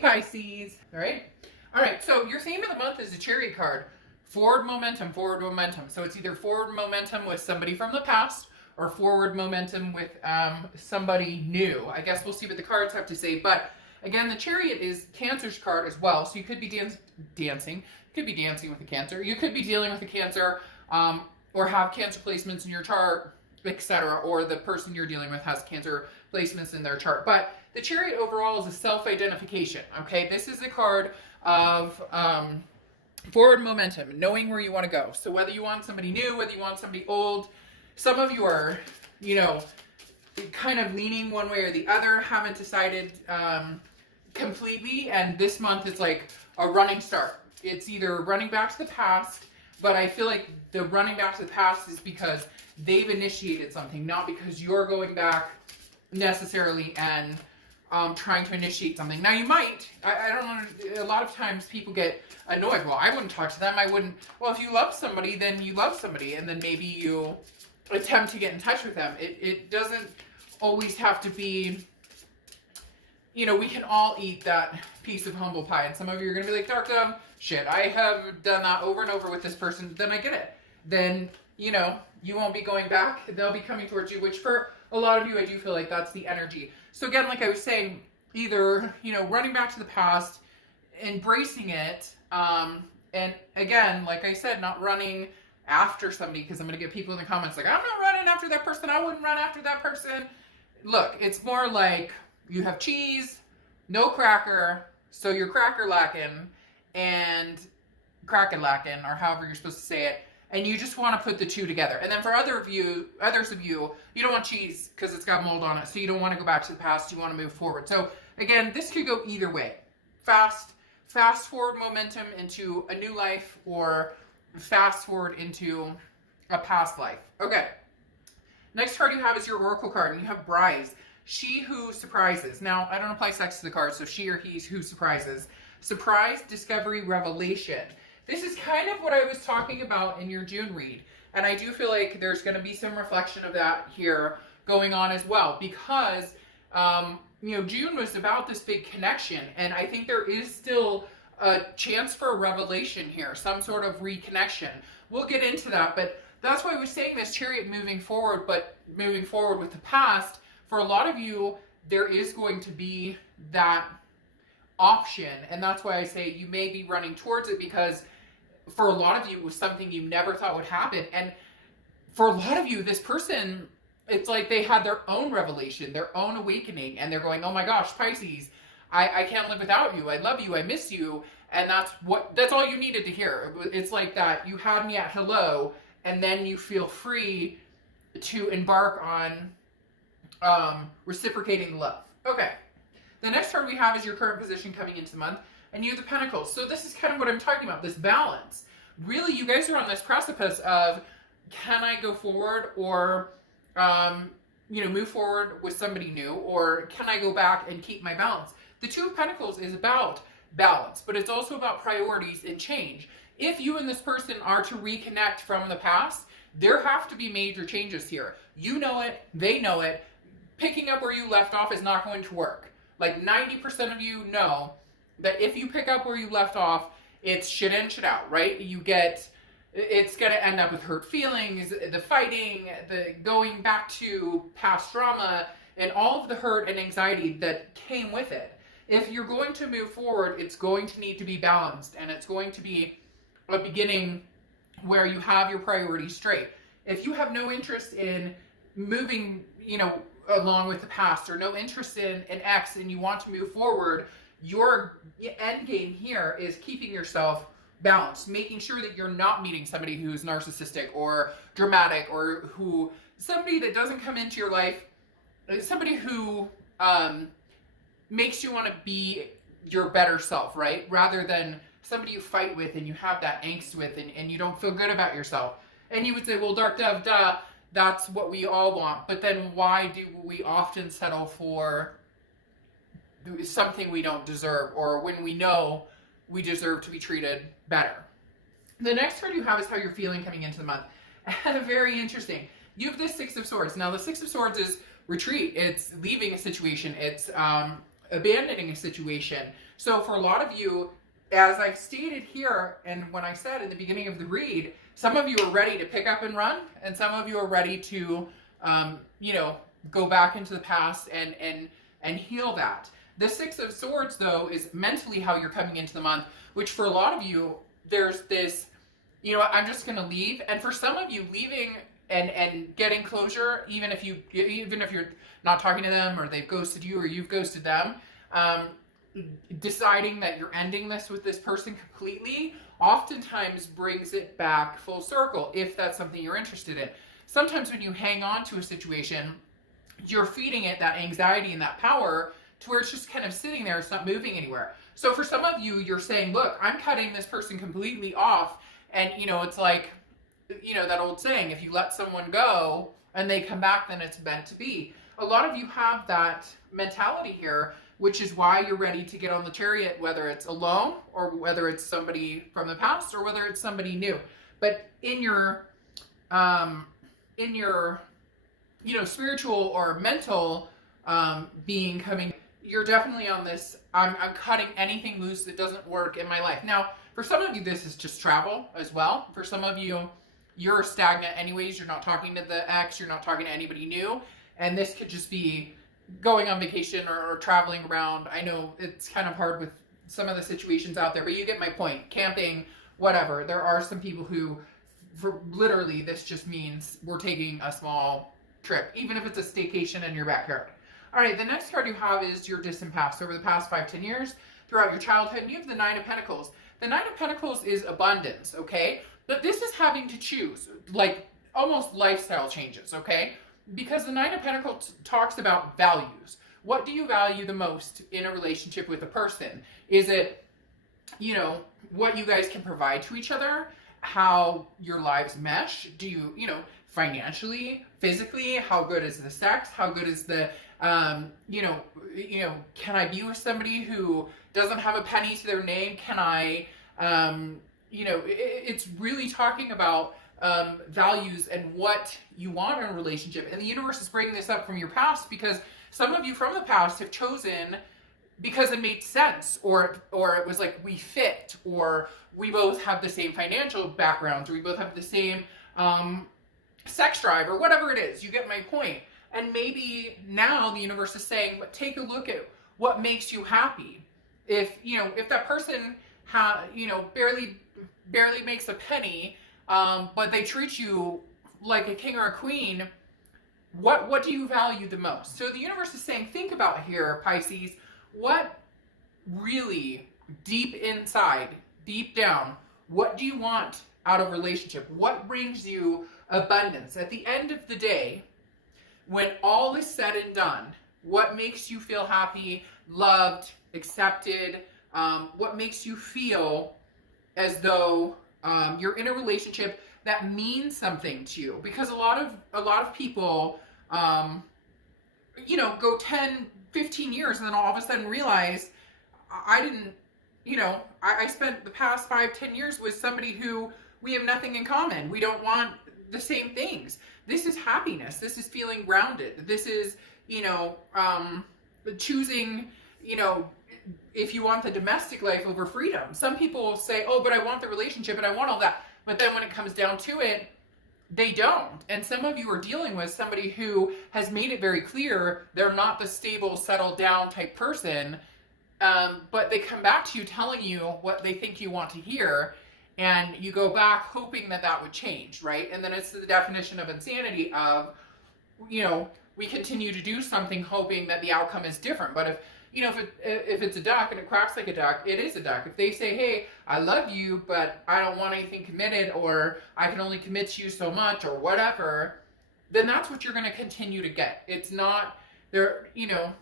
Pisces. All right. All right. So your theme of the month is the Chariot card. Forward momentum, forward momentum. So it's either forward momentum with somebody from the past or forward momentum with somebody new. I guess we'll see what the cards have to say. But again, the Chariot is Cancer's card as well. So you could be dancing. You could be dancing with a Cancer. You could be dealing with a Cancer or have Cancer placements in your chart, etc. Or the person you're dealing with has Cancer placements in their chart. But the Chariot overall is a self-identification. Okay, this is a card of forward momentum, knowing where you want to go. So whether you want somebody new, whether you want somebody old, some of you are, kind of leaning one way or the other, haven't decided completely, and this month is like a running start. It's either running back to the past, but I feel like the running back to the past is because they've initiated something, not because you're going back necessarily and trying to initiate something. Now you might, I don't know, a lot of times people get annoyed. Well, I wouldn't talk to them. I wouldn't. Well, if you love somebody, then you love somebody, and then maybe you attempt to get in touch with them. It doesn't always have to be, we can all eat that piece of humble pie. And some of you are going to be like, Dark Dove, shit, I have done that over and over with this person. Then I get it. Then, you won't be going back. They'll be coming towards you, which for a lot of you, I do feel like that's the energy. So again, like I was saying, either, running back to the past, embracing it, and again, like I said, not running after somebody, because I'm going to get people in the comments like, I'm not running after that person. I wouldn't run after that person. Look, it's more like you have cheese, no cracker, so you're cracker lacking, and kraken lacking, or however you're supposed to say it, and you just want to put the two together. And then for others of you, you don't want cheese because it's got mold on it, so you don't want to go back to the past, you want to move forward. So again, this could go either way. Fast forward momentum into a new life, or fast forward into a past life. Okay. Next card you have is your Oracle card, and you have Brize. She who surprises. Now, I don't apply sex to the card, so she or he who surprises. Surprise, discovery, revelation. This is kind of what I was talking about in your June read. And I do feel like there's going to be some reflection of that here going on as well. Because, June was about this big connection. And I think there is still a chance for a revelation here. Some sort of reconnection. We'll get into that. But that's why I was saying this Chariot moving forward. But moving forward with the past, for a lot of you, there is going to be that option. And that's why I say you may be running towards it, because for a lot of you, it was something you never thought would happen. And for a lot of you, this person, it's like they had their own revelation, their own awakening, and they're going, oh my gosh, Pisces, I can't live without you. I love you. I miss you. And that's all you needed to hear. It's like that. You had me at hello, and then you feel free to embark on reciprocating love. Okay. The next card we have is your current position coming into the month, and you have the Pentacles. So this is kind of what I'm talking about, this balance. Really, you guys are on this precipice of, can I go forward or, move forward with somebody new, or can I go back and keep my balance? The Two of Pentacles is about balance, but it's also about priorities and change. If you and this person are to reconnect from the past, there have to be major changes here. You know it, they know it. Picking up where you left off is not going to work. Like 90% of you know that if you pick up where you left off, it's shit in, shit out, right? It's going to end up with hurt feelings, the fighting, the going back to past drama, and all of the hurt and anxiety that came with it. If you're going to move forward, it's going to need to be balanced, and it's going to be a beginning where you have your priorities straight. If you have no interest in moving, along with the past, or no interest in X, and you want to move forward, your end game here is keeping yourself balanced, making sure that you're not meeting somebody who's narcissistic or dramatic, or somebody that doesn't come into your life, somebody who makes you want to be your better self, right? Rather than somebody you fight with and you have that angst with, and you don't feel good about yourself. And you would say, well, Dark Dove, duh, that's what we all want. But then why do we often settle for something we don't deserve, or when we know we deserve to be treated better? The next card you have is how you're feeling coming into the month. Very interesting. You have the Six of Swords. Now, the Six of Swords is retreat. It's leaving a situation. It's abandoning a situation. So for a lot of you, as I've stated here, and when I said in the beginning of the read, some of you are ready to pick up and run, and some of you are ready to, you know, go back into the past and heal that. The Six of Swords, though, is mentally how you're coming into the month, which for a lot of you, there's this, you know, I'm just going to leave. And for some of you, leaving and getting closure, even if you're not talking to them, or they've ghosted you, or you've ghosted them, deciding that you're ending this with this person completely oftentimes brings it back full circle, if that's something you're interested in. Sometimes when you hang on to a situation, you're feeding it that anxiety and that power to where it's just kind of sitting there, it's not moving anywhere. So for some of you, you're saying, look, I'm cutting this person completely off. And, you know, it's like, you know, that old saying, if you let someone go and they come back, then it's meant to be. A lot of you have that mentality here, which is why you're ready to get on the chariot, whether it's alone or whether it's somebody from the past or whether it's somebody new. But in your you know, spiritual or mental being coming, you're definitely on this, I'm cutting anything loose that doesn't work in my life. Now, for some of you, this is just travel as well. For some of you, you're stagnant anyways. You're not talking to the ex. You're not talking to anybody new. And this could just be going on vacation or traveling around. I know it's kind of hard with some of the situations out there, but you get my point. Camping, whatever. There are some people who, for literally, this just means we're taking a small trip, even if it's a staycation in your backyard. All right, the next card you have is your distant past. Over the past 5-10 years, throughout your childhood, and you have the Nine of Pentacles. The Nine of Pentacles is abundance, okay? But this is having to choose, like almost lifestyle changes, okay? Because the Nine of Pentacles talks about values. What do you value the most in a relationship with a person? Is it, you know, what you guys can provide to each other? How your lives mesh? Do you, you know, financially, physically, how good is the sex? How good is the, you know, can I be with somebody who doesn't have a penny to their name? Can I, you know, it's really talking about values and what you want in a relationship. And the universe is bringing this up from your past because some of you from the past have chosen because it made sense, or it was like we fit, or we both have the same financial backgrounds, or we both have the same sex drive, or whatever it is. You get my point. And maybe now the universe is saying, but take a look at what makes you happy. If, you know, if that person you know, barely makes a penny, but they treat you like a king or a queen, what do you value the most? So the universe is saying, think about here, Pisces, what really deep inside, deep down, what do you want out of a relationship? What brings you abundance? At the end of the day, when all is said and done, what makes you feel happy, loved, accepted? What makes you feel as though you're in a relationship that means something to you? Because a lot of people, you know, go 10, 15 years and then all of a sudden realize I didn't, you know, I spent the past 5-10 years with somebody who we have nothing in common. We don't want the same things. This is happiness. This is feeling grounded. This is, you know, choosing, you know, if you want the domestic life over freedom. Some people say, oh, but I want the relationship and I want all that. But then when it comes down to it, they don't. And some of you are dealing with somebody who has made it very clear they're not the stable, settled down type person. But they come back to you telling you what they think you want to hear. And you go back hoping that that would change, right? And then it's the definition of insanity of, you know, we continue to do something hoping that the outcome is different. But if, you know, if it's a duck and it quacks like a duck, it is a duck. If they say, hey, I love you, but I don't want anything committed, or I can only commit to you so much, or whatever, then that's what you're going to continue to get. It's not, they're, you know,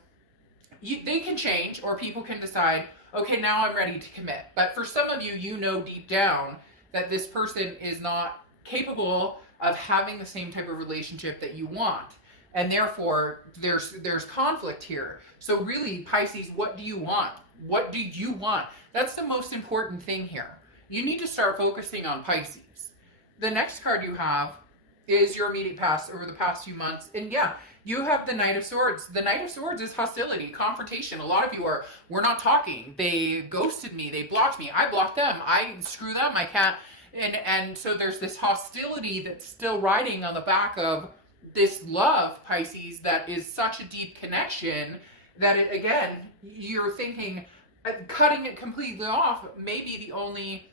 they can change, or people can decide, okay, now I'm ready to commit. But for some of you, you know deep down that this person is not capable of having the same type of relationship that you want. And therefore, there's conflict here. So really, Pisces, what do you want? What do you want? That's the most important thing here. You need to start focusing on Pisces. The next card you have is your immediate past over the past few months. And yeah, You have the Knight of Swords. The Knight of Swords is hostility, confrontation. A lot of you are, we're not talking. They ghosted me. They blocked me. I blocked them. I screw them. I can't. And so there's this hostility that's still riding on the back of this love, Pisces, that is such a deep connection that it, again, you're thinking cutting it completely off may be the only,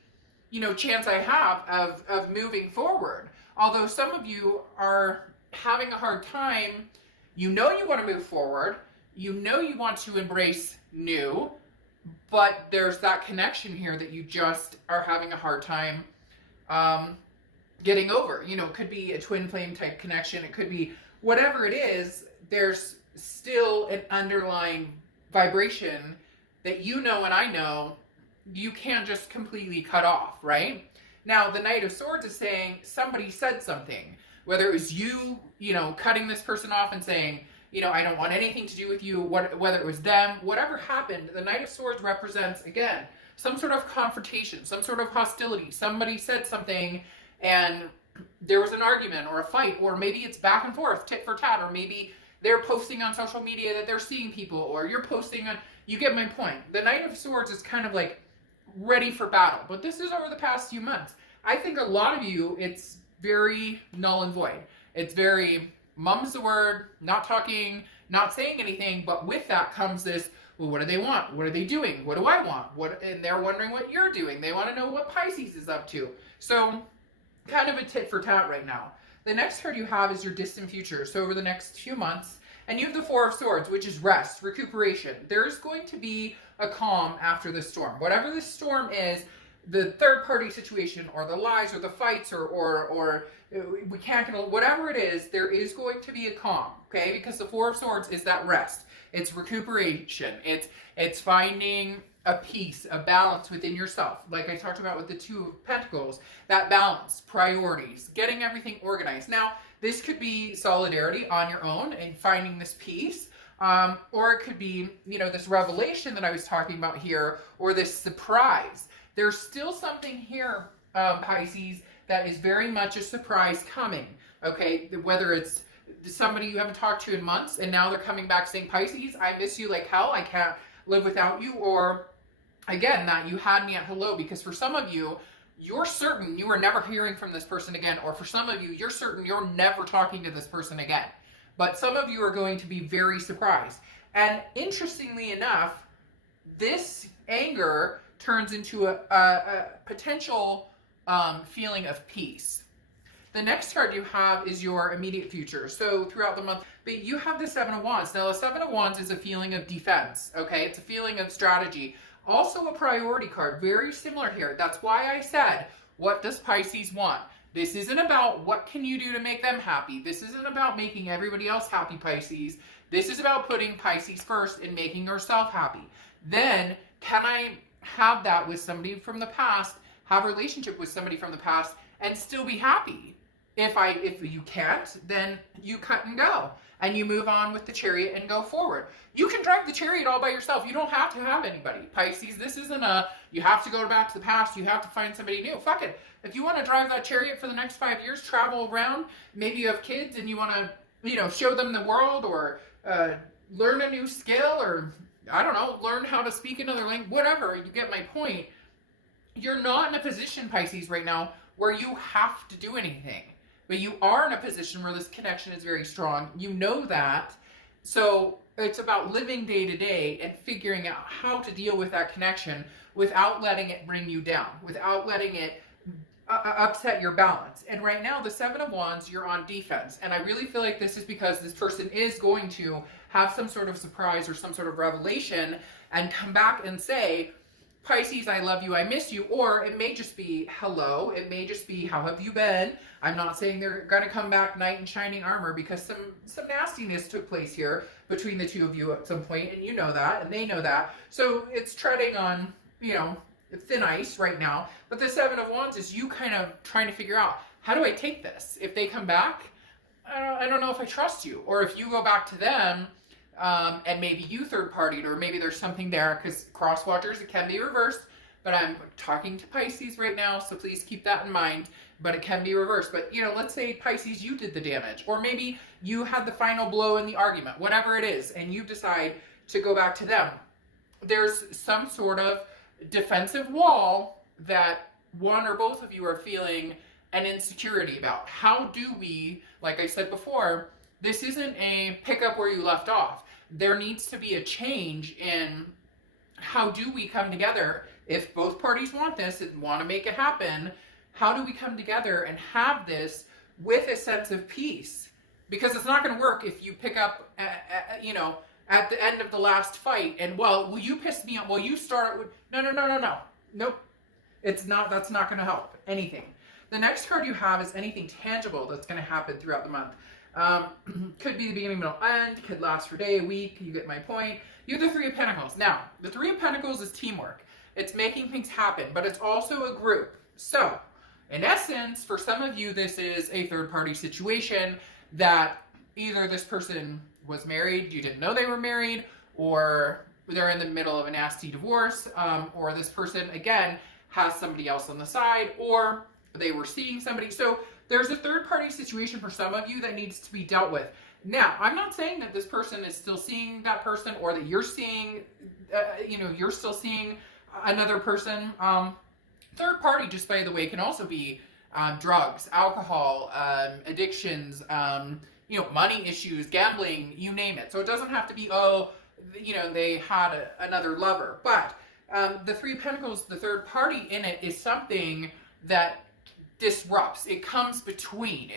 chance I have of moving forward. Although some of you are having a hard time, you want to move forward, you want to embrace new, but there's that connection here that you just are having a hard time getting over. It could be a twin flame type connection. It could be whatever it is. There's still an underlying vibration that and I know you can't just completely cut off, right? Now, the Knight of Swords is saying somebody said something, whether it was you, cutting this person off and saying, I don't want anything to do with you, whether it was them, whatever happened, the Knight of Swords represents, again, some sort of confrontation, some sort of hostility. Somebody said something and there was an argument or a fight, or maybe it's back and forth, tit for tat, or maybe they're posting on social media that they're seeing people, or you're posting on, you get my point. The Knight of Swords is kind of like ready for battle, but this is over the past few months. I think a lot of you, it's very null and void. It's very, mum's the word, not talking, not saying anything, but with that comes this, well, what do they want? What are they doing? What do I want? And they're wondering what you're doing. They want to know what Pisces is up to. So kind of a tit for tat right now. The next card you have is your distant future. So over the next few months, and you have the Four of Swords, which is rest, recuperation. There's going to be a calm after the storm. Whatever the storm is, the third party situation or the lies or the fights or we can't get, whatever it is, there is going to be a calm, okay? Because the Four of Swords is that rest. It's recuperation. It's finding a peace, a balance within yourself. Like I talked about with the Two of Pentacles, that balance, priorities, getting everything organized. Now, this could be solidarity on your own and finding this peace. Or it could be, this revelation that I was talking about here, or this surprise. There's still something here, Pisces, that is very much a surprise coming, okay? Whether it's somebody you haven't talked to in months, and now they're coming back saying, Pisces, I miss you like hell, I can't live without you, or again, that you had me at hello, because for some of you, you're certain you are never hearing from this person again, or for some of you, you're certain you're never talking to this person again. But some of you are going to be very surprised. And interestingly enough, this anger turns into a potential feeling of peace. The next card you have is your immediate future. So throughout the month, but you have the Seven of Wands. Now the Seven of Wands is a feeling of defense, okay? It's a feeling of strategy. Also a priority card, very similar here. That's why I said, what does Pisces want? This isn't about what can you do to make them happy. This isn't about making everybody else happy, Pisces. This is about putting Pisces first and making yourself happy. Then, can I have that with somebody from the past, have a relationship with somebody from the past, and still be happy? If you can't, then you cut and go. And you move on with the Chariot and go forward. You can drive the Chariot all by yourself. You don't have to have anybody. Pisces, this isn't you have to go back to the past, you have to find somebody new. Fuck it. If you want to drive that Chariot for the next 5 years, travel around, maybe you have kids and you want to, show them the world, or learn a new skill, or, I don't know, learn how to speak another language, whatever, you get my point. You're not in a position, Pisces, right now where you have to do anything. But you are in a position where this connection is very strong. You know that. So it's about living day to day and figuring out how to deal with that connection without letting it bring you down, without letting it upset your balance. And right now, the Seven of Wands, you're on defense. And I really feel like this is because this person is going to have some sort of surprise or some sort of revelation and come back and say, Pisces, I love you, I miss you. Or it may just be hello. It may just be, how have you been? I'm not saying they're going to come back knight in shining armor, because some nastiness took place here between the two of you at some point, and you know that, and they know that. So it's treading on, thin ice right now. But the Seven of Wands is you kind of trying to figure out, how do I take this? If they come back, I don't know if I trust you. Or if you go back to them, and maybe you third-partied, or maybe there's something there, because cross watchers, it can be reversed. but I'm talking to Pisces right now, so please keep that in mind. But it can be reversed. But, you know, let's say, Pisces, you did the damage. Or maybe you had the final blow in the argument, whatever it is, and you decide to go back to them. There's some sort of defensive wall that one or both of you are feeling an insecurity about. How do we, like I said before, this isn't a pick up where you left off. There needs to be a change in how do we come together. If both parties want this and want to make it happen, how do we come together and have this with a sense of peace? Because it's not going to work if you pick up, you know, at the end of the last fight and, well, you pissed me off. Well, you start with, no. Nope. It's not, that's not going to help anything. The next card you have is anything tangible that's going to happen throughout the month. Could be the beginning, middle, end. Could last for a day, a week. You get my point. You have the Three of Pentacles. Now, the Three of Pentacles is teamwork. It's making things happen, but it's also a group. So, in essence, for some of you, this is a third-party situation that either this person was married, you didn't know they were married, or they're in the middle of a nasty divorce, or this person, again, has somebody else on the side, or they were seeing somebody. So there's a third-party situation for some of you that needs to be dealt with. Now, I'm not saying that this person is still seeing that person, or that you're seeing, you know, you're still seeing another person. Third party, just by the way, can also be drugs, alcohol, addictions, you know, money issues, gambling, you name it. So it doesn't have to be, oh, you know, they had another lover. But the Three of Pentacles, the third party in it, is something that disrupts. It comes between.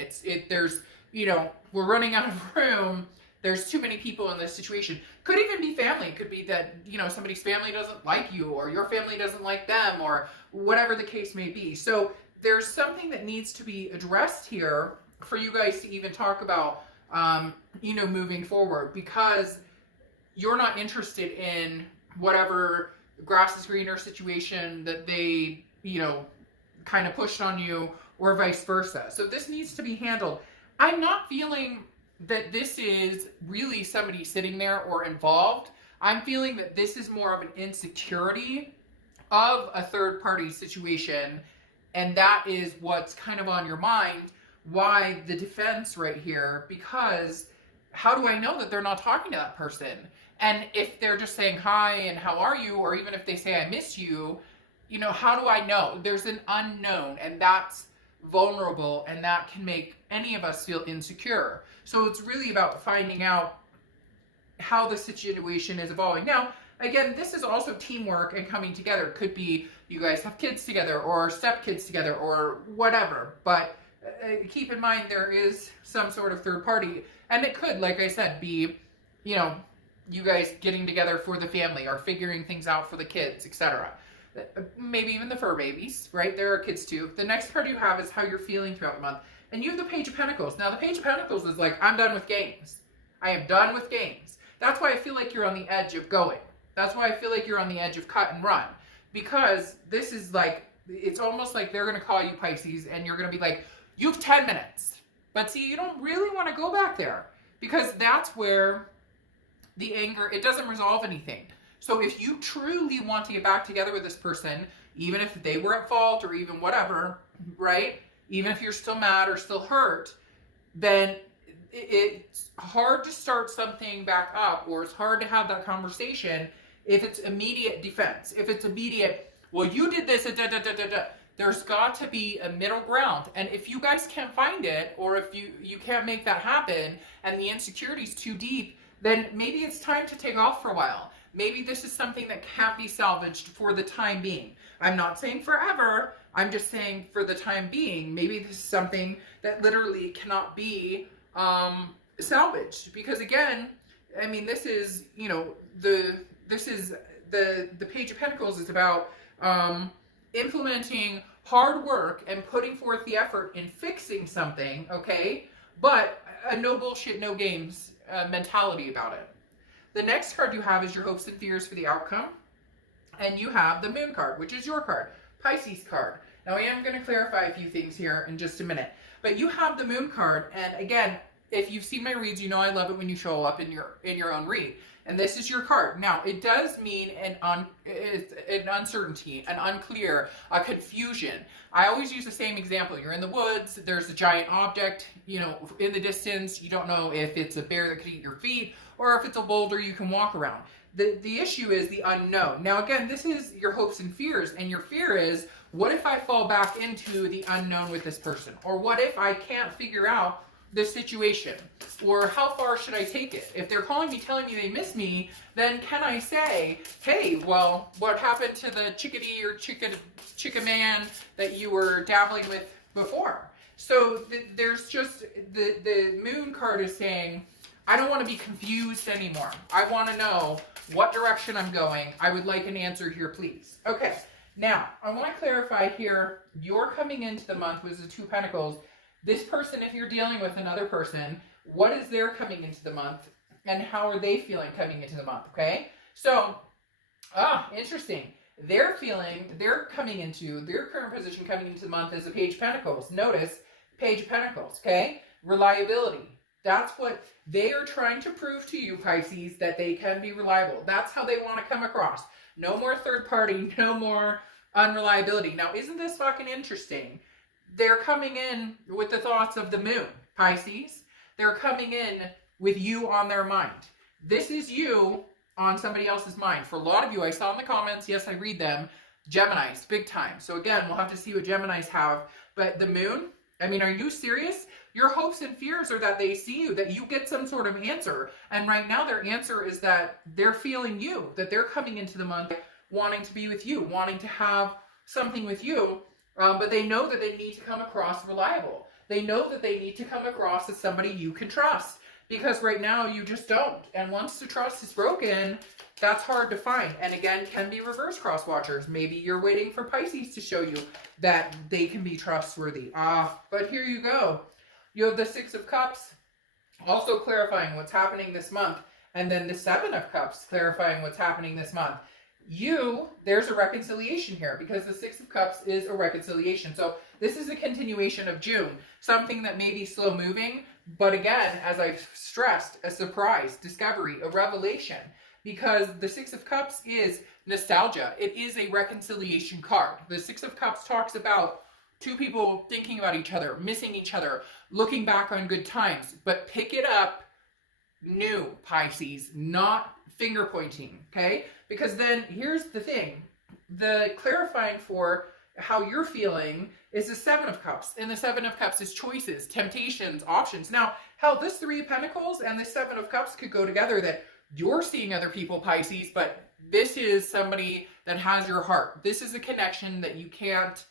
There's, you know, we're running out of room. There's too many people in this situation. Could even be family. It could be that, you know, somebody's family doesn't like you, or your family doesn't like them, or whatever the case may be. So there's something that needs to be addressed here for you guys to even talk about, you know, moving forward, because you're not interested in whatever grass is greener situation that they, you know, kind of pushed on you, or vice versa. So this needs to be handled. I'm not feeling that this is really somebody sitting there or involved. I'm feeling that this is more of an insecurity of a third party situation, and that is what's kind of on your mind. Why the defense right here? Because how do I know that they're not talking to that person? And if they're just saying hi and how are you, or even if they say I miss you, you know, how do I know? There's an unknown, and that's vulnerable, and that can make any of us feel insecure. So it's really about finding out how the situation is evolving. Now, again, this is also teamwork and coming together. It could be you guys have kids together, or stepkids together, or whatever. But keep in mind there is some sort of third party. And it could, like I said, be, you know, you guys getting together for the family, or figuring things out for the kids, etc. Maybe even the fur babies, right? There are kids too. The next card you have is how you're feeling throughout the month. And you have the Page of Pentacles. Now, the Page of Pentacles is like, I'm done with games. I am done with games. That's why I feel like you're on the edge of going. That's why I feel like you're on the edge of cut and run. Because this is like, it's almost like they're going to call you, Pisces, and you're going to be like, you have 10 minutes. But see, you don't really want to go back there, because that's where the anger, it doesn't resolve anything. So if you truly want to get back together with this person, even if they were at fault, or even whatever, right? Even if you're still mad or still hurt, then it's hard to start something back up, or it's hard to have that conversation if it's immediate defense. If it's immediate, well, you did this, there's got to be a middle ground. And if you guys can't find it, or if you can't make that happen, and the insecurity's too deep, then maybe it's time to take off for a while. Maybe this is something that can't be salvaged for the time being. I'm not saying forever. I'm just saying for the time being, maybe this is something that literally cannot be salvaged. Because again, I mean, this is, you know, the Page of Pentacles is about implementing hard work and putting forth the effort in fixing something, okay? But a no bullshit, no games mentality about it. The next card you have is your hopes and fears for the outcome. And you have the Moon card, which is your card, Pisces card. Now, I am going to clarify a few things here in just a minute. But you have the Moon card, and again, if you've seen my reads, you know I love it when you show up in your own read. And this is your card. Now, it does mean an uncertainty, an unclear, a confusion. I always use the same example. You're in the woods, there's a giant object, you know, in the distance. You don't know if it's a bear that could eat your feet or if it's a boulder you can walk around. The issue is the unknown. Now, again, this is your hopes and fears, and your fear is, what if I fall back into the unknown with this person? Or what if I can't figure out the situation? Or how far should I take it? If they're calling me telling me they miss me, then can I say, hey, well, what happened to the chickadee or chicken man that you were dabbling with before? So there's just, the moon card is saying, I don't want to be confused anymore. I want to know what direction I'm going. I would like an answer here, please. Okay, now, I want to clarify here, you're coming into the month with the Two of Pentacles. This person, if you're dealing with another person, what is their coming into the month, and how are they feeling coming into the month, okay? So, interesting. They're coming into, their current position coming into the month is the Page of Pentacles. Notice, Page of Pentacles, okay? Reliability. That's what they are trying to prove to you, Pisces, that they can be reliable. That's how they want to come across. No more third party, no more unreliability. Now, isn't this fucking interesting? They're coming in with the thoughts of the moon, Pisces. They're coming in with you on their mind. This is you on somebody else's mind. For a lot of you, I saw in the comments, yes, I read them, Geminis, big time. So again, we'll have to see what Geminis have. But the moon, I mean, are you serious? Your hopes and fears are that they see you, that you get some sort of answer. And right now their answer is that they're feeling you, that they're coming into the month wanting to be with you, wanting to have something with you. But they know that they need to come across reliable. They know that they need to come across as somebody you can trust. Because right now you just don't. And once the trust is broken, that's hard to find. And again, can be reverse cross watchers. Maybe you're waiting for Pisces to show you that they can be trustworthy. But here you go. You have the Six of Cups, also clarifying what's happening this month. And then the Seven of Cups, clarifying what's happening this month. There's a reconciliation here, because the Six of Cups is a reconciliation. So this is a continuation of June, something that may be slow moving, but again, as I've stressed, a surprise, discovery, a revelation, because the Six of Cups is nostalgia. It is a reconciliation card. The Six of Cups talks about two people thinking about each other, missing each other, looking back on good times, but pick it up new, Pisces, not finger pointing, okay? Because then here's the thing, the clarifying for how you're feeling is the Seven of Cups, and the Seven of Cups is choices, temptations, options. Now, hell, this Three of Pentacles and the Seven of Cups could go together, that you're seeing other people, Pisces, but this is somebody that has your heart. This is a connection that you can't,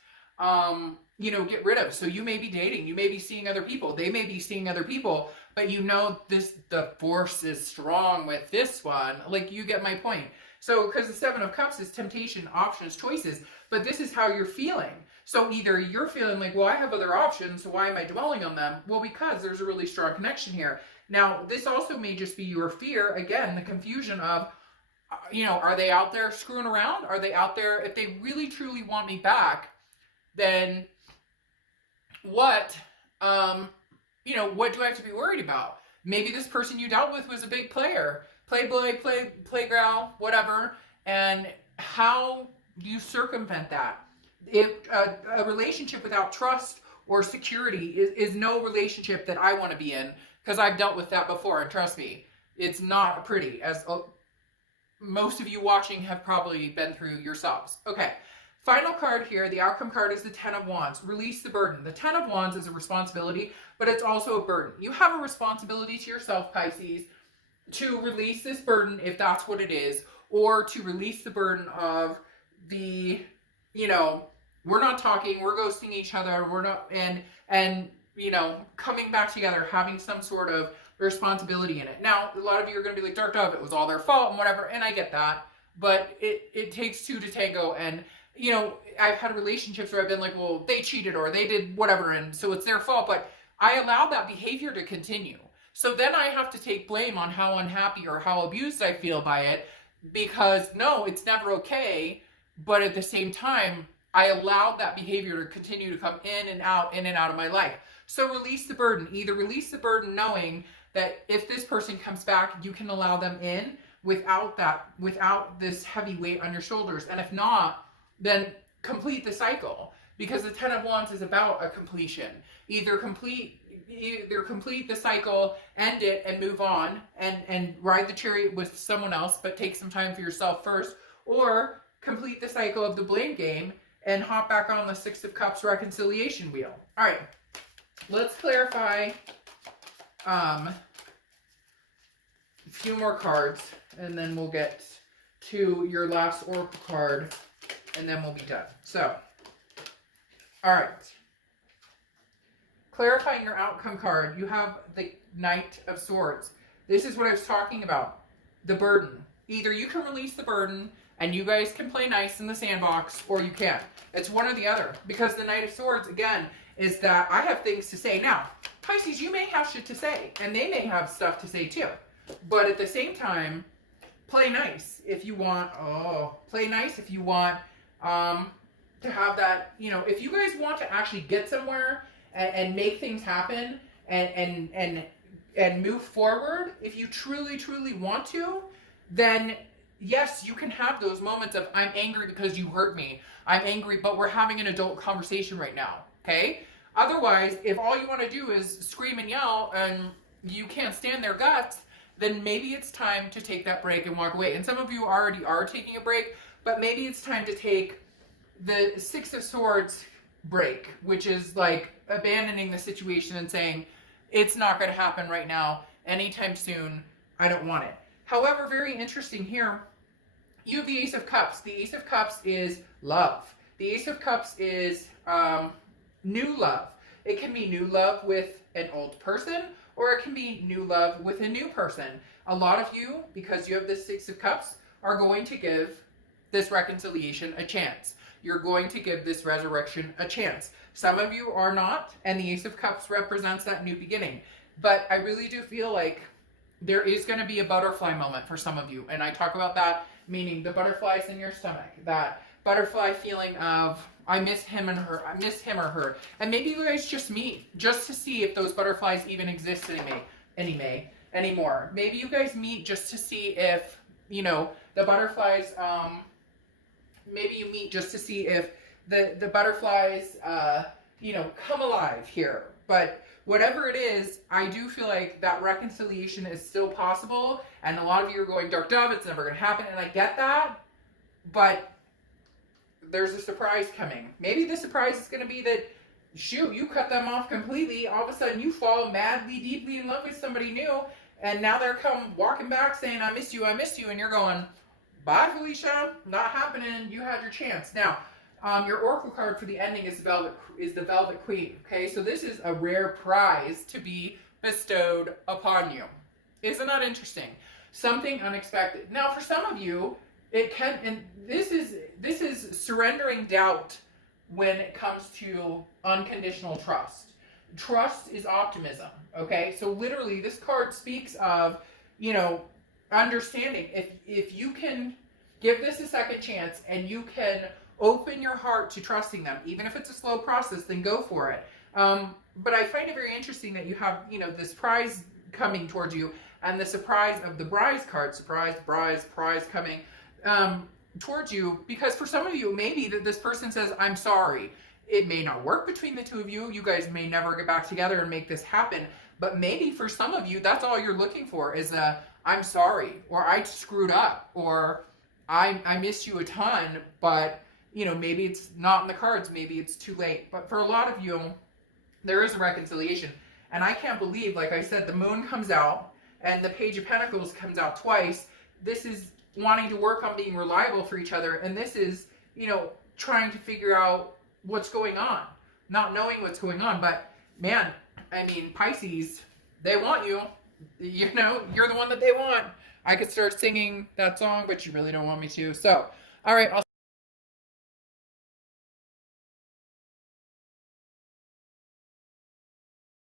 get rid of. So you may be dating, you may be seeing other people, they may be seeing other people, but you know the force is strong with this one. Like, you get my point. So, because the Seven of Cups is temptation, options, choices, but this is how you're feeling. So either you're feeling like, well, I have other options, so why am I dwelling on them? Well, because there's a really strong connection here. Now, this also may just be your fear, again, the confusion of, are they out there screwing around? Are they out there, if they really truly want me back, then what do I have to be worried about? Maybe this person you dealt with was a big player, playboy, playground, whatever, and how do you circumvent that? A relationship without trust or security is no relationship that I want to be in, because I've dealt with that before, and trust me, it's not pretty, as most of you watching have probably been through yourselves. Okay, final card here, the outcome card is the Ten of Wands. Release the burden. The Ten of Wands is a responsibility, but it's also a burden. You have a responsibility to yourself, Pisces, to release this burden, if that's what it is, or to release the burden of the, we're not talking, we're ghosting each other, we're not, and coming back together, having some sort of responsibility in it. Now, a lot of you are going to be like, Dark Dove, it was all their fault and whatever, and I get that, but it takes two to tango, and, I've had relationships where I've been like, well, they cheated or they did whatever, and so it's their fault, but I allowed that behavior to continue. So then I have to take blame on how unhappy or how abused I feel by it, because no, it's never okay, but at the same time, I allowed that behavior to continue to come in and out of my life. So release the burden. Either release the burden knowing that if this person comes back, you can allow them in without this heavy weight on your shoulders. And if not, then complete the cycle, because the Ten of Wands is about a completion. Either complete the cycle, end it, and move on, and ride the chariot with someone else, but take some time for yourself first, or complete the cycle of the blame game and hop back on the Six of Cups reconciliation wheel. All right, let's clarify a few more cards, and then we'll get to your last oracle card, and then we'll be done. So, all right. Clarifying your outcome card, you have the Knight of Swords. This is what I was talking about, the burden. Either you can release the burden and you guys can play nice in the sandbox, or you can't. It's one or the other, because the Knight of Swords, again, is that I have things to say. Now, Pisces, you may have shit to say, and they may have stuff to say too. But at the same time, play nice if you want. Play nice if you want to have that, you know, if you guys want to actually get somewhere and make things happen and move forward, if you truly want to, then yes, you can have those moments of, I'm angry because you hurt me. I'm angry, but we're having an adult conversation right now, okay? Otherwise, if all you want to do is scream and yell and you can't stand their guts, then maybe it's time to take that break and walk away. And some of you already are taking a break, but maybe it's time to take the Six of Swords break, which is like abandoning the situation and saying, it's not going to happen right now, anytime soon, I don't want it. However, very interesting here, you have the Ace of Cups. The Ace of Cups is love. The Ace of Cups is new love. It can be new love with an old person, or it can be new love with a new person. A lot of you, because you have the Six of Cups, are going to give this reconciliation a chance. You're going to give this resurrection a chance. Some of you are not, and the Ace of Cups represents that new beginning. But I really do feel like there is going to be a butterfly moment for some of you. And I talk about that, meaning the butterflies in your stomach. That butterfly feeling of, I miss him and her, I miss him or her. And maybe you guys just meet just to see if those butterflies even exist anymore. Maybe you guys meet just to see if, you know, the butterflies, maybe you meet just to see if the butterflies, you know, come alive here. But whatever it is, I do feel like that reconciliation is still possible. And a lot of you are going, Dark Dove, it's never going to happen. And I get that. But there's a surprise coming. Maybe the surprise is going to be that, shoot, you cut them off completely. All of a sudden you fall madly, deeply in love with somebody new. And now they're walking back saying, I miss you, I missed you. And you're going, bye, Felicia. Not happening. You had your chance. Now, your oracle card for the ending is the Velvet Queen. Okay, so this is a rare prize to be bestowed upon you. Isn't that interesting? Something unexpected. Now, for some of you, it can, and this is surrendering doubt when it comes to unconditional trust. Trust is optimism. Okay, so literally, this card speaks of, you know, understanding. If you can give this a second chance and you can open your heart to trusting them, even if it's a slow process, then go for it. But I find it very interesting that you have, you know, this prize coming towards you, and the surprise of the Bride's card, surprise, prize coming towards you, because for some of you, maybe that this person says, I'm sorry. It may not work between the two of you. You guys may never get back together and make this happen. But maybe for some of you, that's all you're looking for is a, I'm sorry, or I screwed up, or I miss you a ton, but, you know, maybe it's not in the cards. Maybe it's too late. But for a lot of you, there is a reconciliation. And I can't believe, like I said, the moon comes out and the Page of Pentacles comes out twice. This is wanting to work on being reliable for each other. And this is, you know, trying to figure out what's going on, not knowing what's going on. But man, I mean, Pisces, they want you. You know, you're the one that they want. I could start singing that song, but you really don't want me to. So, all right.